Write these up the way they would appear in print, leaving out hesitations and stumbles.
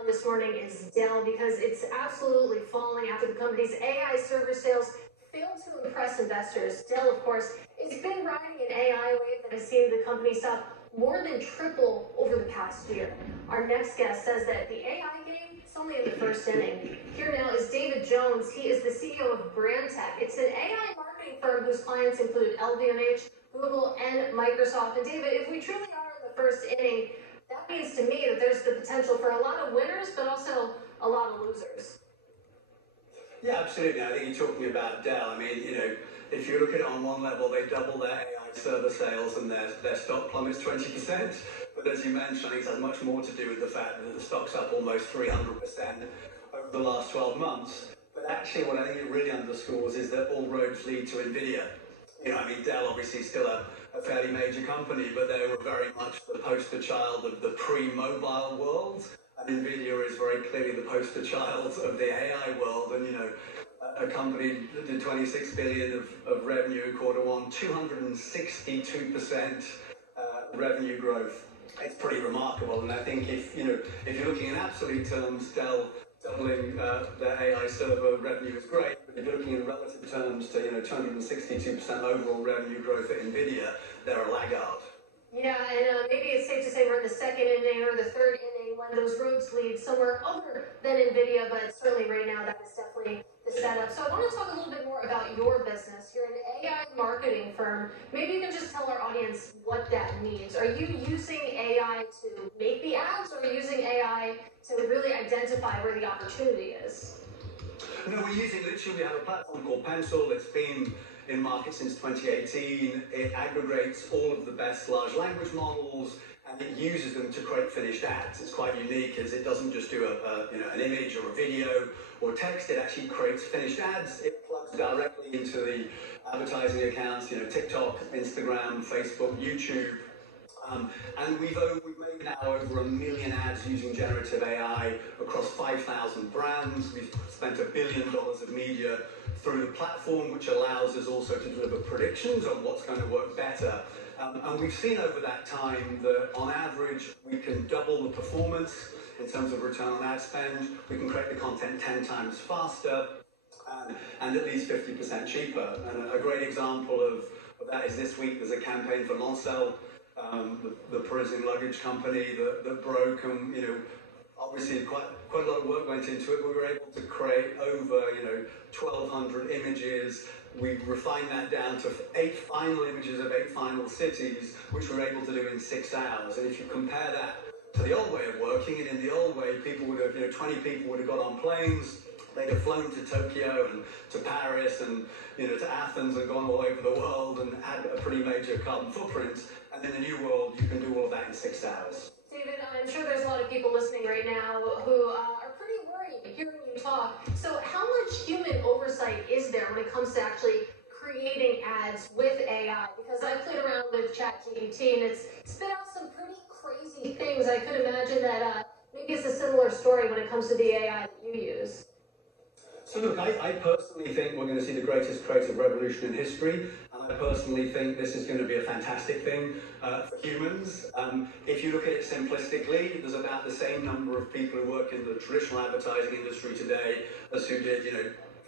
on this morning is Dell, because it's absolutely falling after the company's AI server sales failed to impress investors. Dell, of course, it's been riding an AI wave that has seen the company stock more than triple over the past year. Our next guest says that the AI game is only in the first inning. Here now is David Jones. He is the CEO of Brandtech. It's an AI marketing firm whose clients include LVMH, Google, and Microsoft. And David, if we truly are in the first inning, that means to me that there's the potential for a lot of winners, but also a lot of losers. Yeah, absolutely. I think you're talking about Dell. I mean, if you look at it on one level, they double their AI server sales and their stock plummets 20%. But as you mentioned, I think it has much more to do with the fact that the stock's up almost 300% over the last 12 months. But actually, what I think it really underscores is that all roads lead to NVIDIA. Dell obviously is still a fairly major company, but they were very much the poster child of the pre-mobile world. And NVIDIA is very clearly the poster child of the AI world. And, a company that did 26 billion of revenue in Q1, 262% revenue growth. It's pretty remarkable. And I think if you're looking in absolute terms, Dell doubling their AI server revenue is great, but if you're looking in relative terms to 262% overall revenue growth at NVIDIA, they're a laggard. Yeah, and maybe it's safe to say we're in the second inning or the third inning when those roads lead somewhere other than NVIDIA, but certainly right now that is definitely the setup. So I want to talk a little bit more about your business. You're an AI marketing firm. Maybe you can just tell our audience what that means. Are you using AI to make the ads, or are you using AI to really identify where the opportunity is? No, we have a platform called Pencil. It's been in market since 2018. It aggregates all of the best large language models and it uses them to create finished ads. It's quite unique as it doesn't just do an image or a video or text. It actually creates finished ads. It plugs directly into the advertising accounts, TikTok, Instagram, Facebook, YouTube. And we've made now over 1 million ads using generative AI across 5,000 brands. We've spent $1 billion of media through the platform, which allows us also to deliver predictions on what's going to work better. And we've seen over that time that on average, we can double the performance in terms of return on ad spend. We can create the content 10 times faster and at least 50% cheaper. And a great example of that is this week, there's a campaign for Lancel, the Parisian luggage company that broke, and obviously quite a lot of work went into it. We were able to create over 1,200 images. We refined that down to 8 final images of 8 final cities, which we were able to do in 6 hours. And if you compare that to the old way of working, and in the old way, people would have 20 people would have got on planes. They'd have flown to Tokyo and to Paris and to Athens and gone all over the world and had a pretty major carbon footprint. And in the new world, you can do all of that in 6 hours. David, I'm sure there's a lot of people listening right now who are pretty worried hearing you talk. So how much human oversight is there when it comes to actually creating ads with AI? Because I played around with ChatGPT and it's spit out some pretty crazy things. I could imagine that maybe it's a similar story when it comes to the AI that you use. So look, I personally think we're going to see the greatest creative revolution in history, and I personally think this is going to be a fantastic thing for humans. If you look at it simplistically, there's about the same number of people who work in the traditional advertising industry today as who did,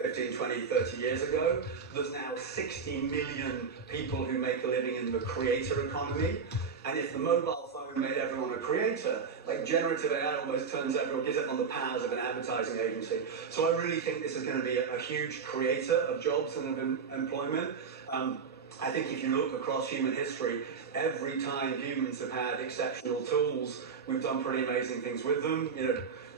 15, 20, 30 years ago. There's now 60 million people who make a living in the creator economy, and if the mobile phone made everyone a creator, like generative AI almost gives everyone the powers of an advertising agency. So I really think this is going to be a huge creator of jobs and of employment. I think if you look across human history, every time humans have had exceptional tools, we've done pretty amazing things with them.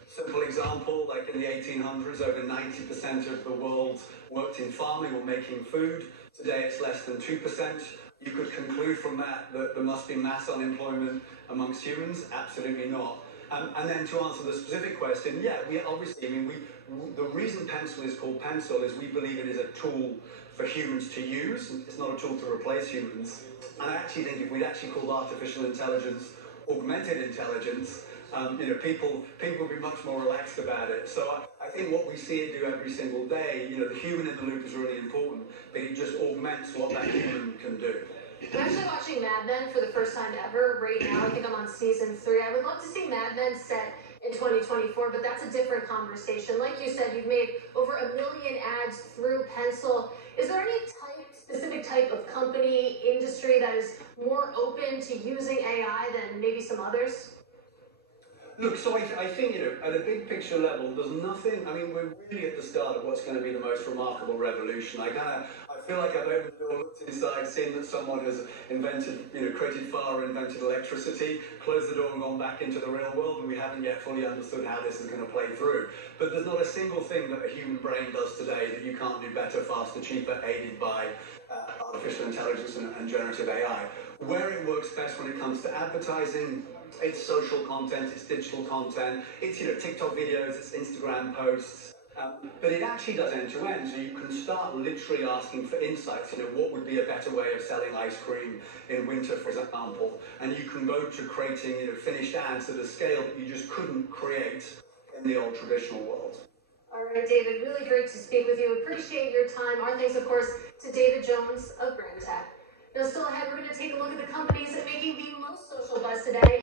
Simple example, like in the 1800s, over 90% of the world worked in farming or making food. Today it's less than 2%. You could conclude from that that there must be mass unemployment amongst humans. Absolutely not. And then to answer the specific question, yeah, the reason Pencil is called Pencil is we believe it is a tool for humans to use. It's not a tool to replace humans. And I actually think if we'd actually called artificial intelligence augmented intelligence, people would be much more relaxed about it. So I think what we see it do every single day, the human in the loop is really important, but it just augments what that human can do. I'm actually watching Mad Men for the first time ever right now. I think I'm on season 3. I would love to see Mad Men set in 2024, but that's a different conversation. Like you said, you've made over 1 million ads through Pencil. Is there any specific type of company, industry that is more open to using AI than maybe some others? Look, so I think, at a big picture level, there's nothing, I mean, we're really at the start of what's going to be the most remarkable revolution. I feel like I've opened the door, looked inside, seen that someone has invented, created fire, invented electricity, closed the door and gone back into the real world, and we haven't yet fully understood how this is going to play through. But there's not a single thing that a human brain does today that you can't do better, faster, cheaper, aided by artificial intelligence and generative AI. Where it works best when it comes to advertising, it's social content, it's digital content, it's TikTok videos, it's Instagram posts, but it actually does end-to-end, so you can start literally asking for insights, what would be a better way of selling ice cream in winter, for example, and you can go to creating finished ads at a scale that you just couldn't create in the old traditional world. All right, David, really great to speak with you. Appreciate your time. Our thanks, of course, to David Jones of Brandtech. Now, still ahead, we're going to take a look at the companies that are making the most social buzz today.